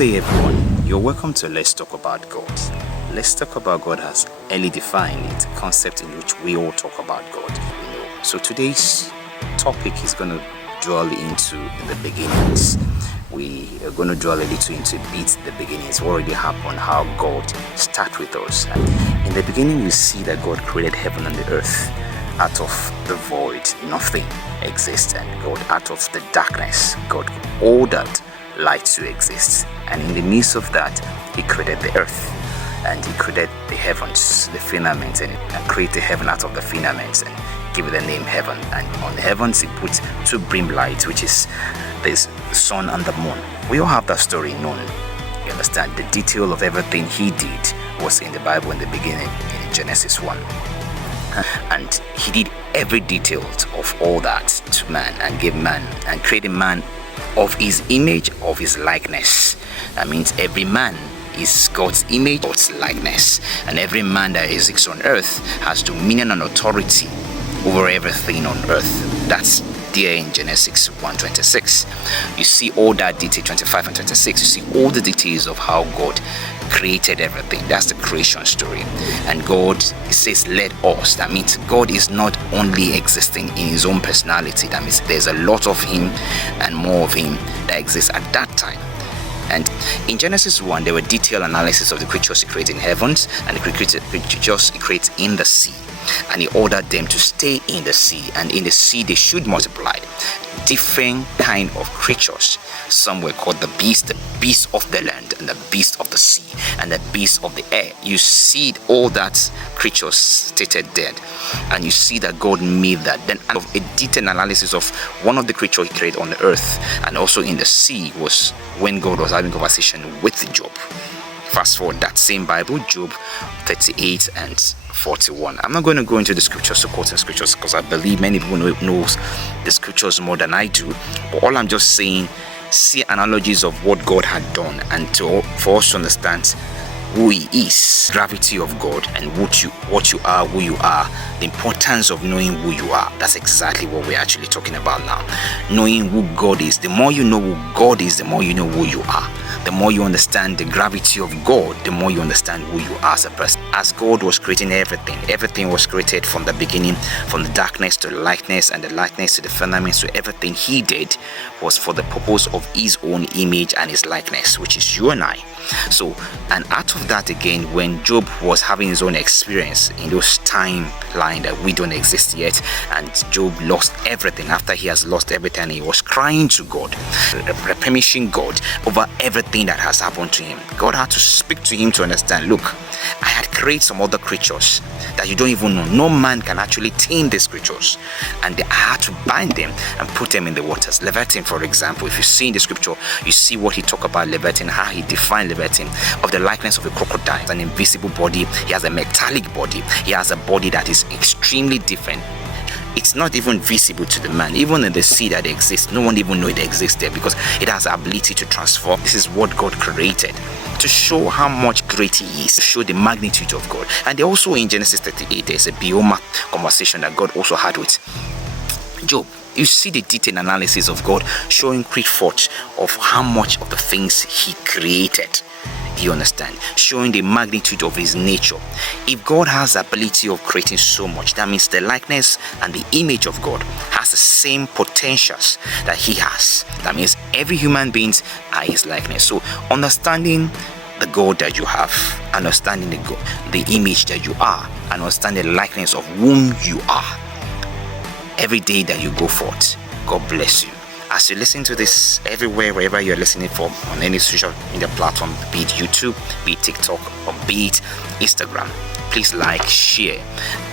Hey everyone, you're welcome to Let's Talk About God. Let's Talk About God has early defined it, a concept in which we all talk about God. So today's topic is going to dwell into the beginnings. We are going to dwell a little into the beginnings, what already happened, how God started with us. And in the beginning, we see that God created heaven and the earth. Out of the void, nothing exists, and God, out of the darkness, God ordered light to exist. And in the midst of that, He created the earth, and He created the heavens, the firmament, and created heaven out of the firmament and give it the name heaven. And on the heavens, He put two brim lights, which is the sun and the moon. We all have that story known. You understand? The detail of everything He did was in the Bible in the beginning, in Genesis 1. And He did every detail of all that to man, and gave man and created man of His image, of His likeness. That means every man is God's image, God's likeness, and every man that exists on earth has dominion and authority over everything on earth. That's there in Genesis 1:26. You see all that detail, 25 and 26. You see all the details of how God created everything. That's the creation story. And God says, let us. That means God is not only existing in His own personality. That means there's a lot of Him and more of Him that exists at that time. And in Genesis 1, there were detailed analysis of the creatures He created in heavens and the creatures He created in the sea. And He ordered them to stay in the sea, and in the sea they should multiply. Different kind of creatures. Some were called the beast of the land, and the beast of the sea, and the beast of the air. You see all that creatures stated there, and you see that God made that. Then out of a detailed analysis of one of the creatures He created on the earth and also in the sea was when God was having conversation with Job. Fast forward that same Bible, Job 38 and 41. I'm not going to go into the scriptures, supporting scriptures, because I believe many people knows the scriptures more than I do. But all I'm just saying, see analogies of what God had done, and for us to understand who He is, gravity of God, and what you are, who you are, the importance of knowing who you are. That's exactly what we're actually talking about now. Knowing who God is. The more you know who God is, the more you know who you are. The more you understand the gravity of God, the more you understand who you are as a person. As God was creating everything was created from the beginning, from the darkness to the lightness, and the lightness to the firmament. So everything He did was for the purpose of His own image and His likeness, which is you and I. So, and out of that again, when Job was having his own experience in those timeline that we don't exist yet, and Job lost everything. After he has lost everything, he was crying to God, replenishing God over everything that has happened to him. God had to speak to him to understand, look, I had created some other creatures that you don't even know. No man can actually tame these creatures, and I had to bind them and put them in the waters. Leviathan, for example, if you see in the scripture, you see what he talked about Leviathan, how he defined Leviathan of the likeness of a crocodile. An invisible body, he has a metallic body, he has a body that is extremely different. It's not even visible to the man. Even in the sea that exists, no one even know it exists there, because it has the ability to transform. This is what God created to show how much great He is, to show the magnitude of God. And also in Genesis 38, there's a bioma conversation that God also had with Job. You see the detailed analysis of God showing great forth of how much of the things He created. You understand? Showing the magnitude of His nature. If God has the ability of creating so much, that means the likeness and the image of God has the same potentials that He has. That means every human being are His likeness. So understanding the God that you have, understanding the image that you are, and understanding the likeness of whom you are, every day that you go forth, God bless you. As you listen to this everywhere, wherever you're listening from, on any social media platform, be it YouTube, be it TikTok, or be it Instagram, please like, share,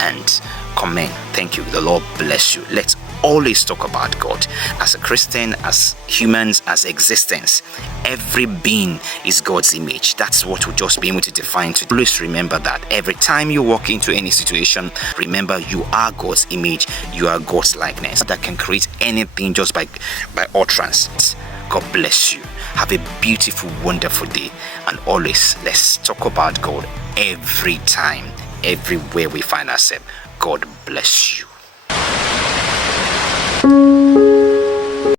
and comment. Thank you. The Lord bless you. Let's always talk about God. As a Christian, as humans, as existence, every being is God's image. That's what we'll just be able to define. To always remember that every time you walk into any situation, remember you are God's image, you are God's likeness. That can create anything just by utterance. God bless you. Have a beautiful, wonderful day, and always let's talk about God every time, everywhere we find ourselves. God bless you.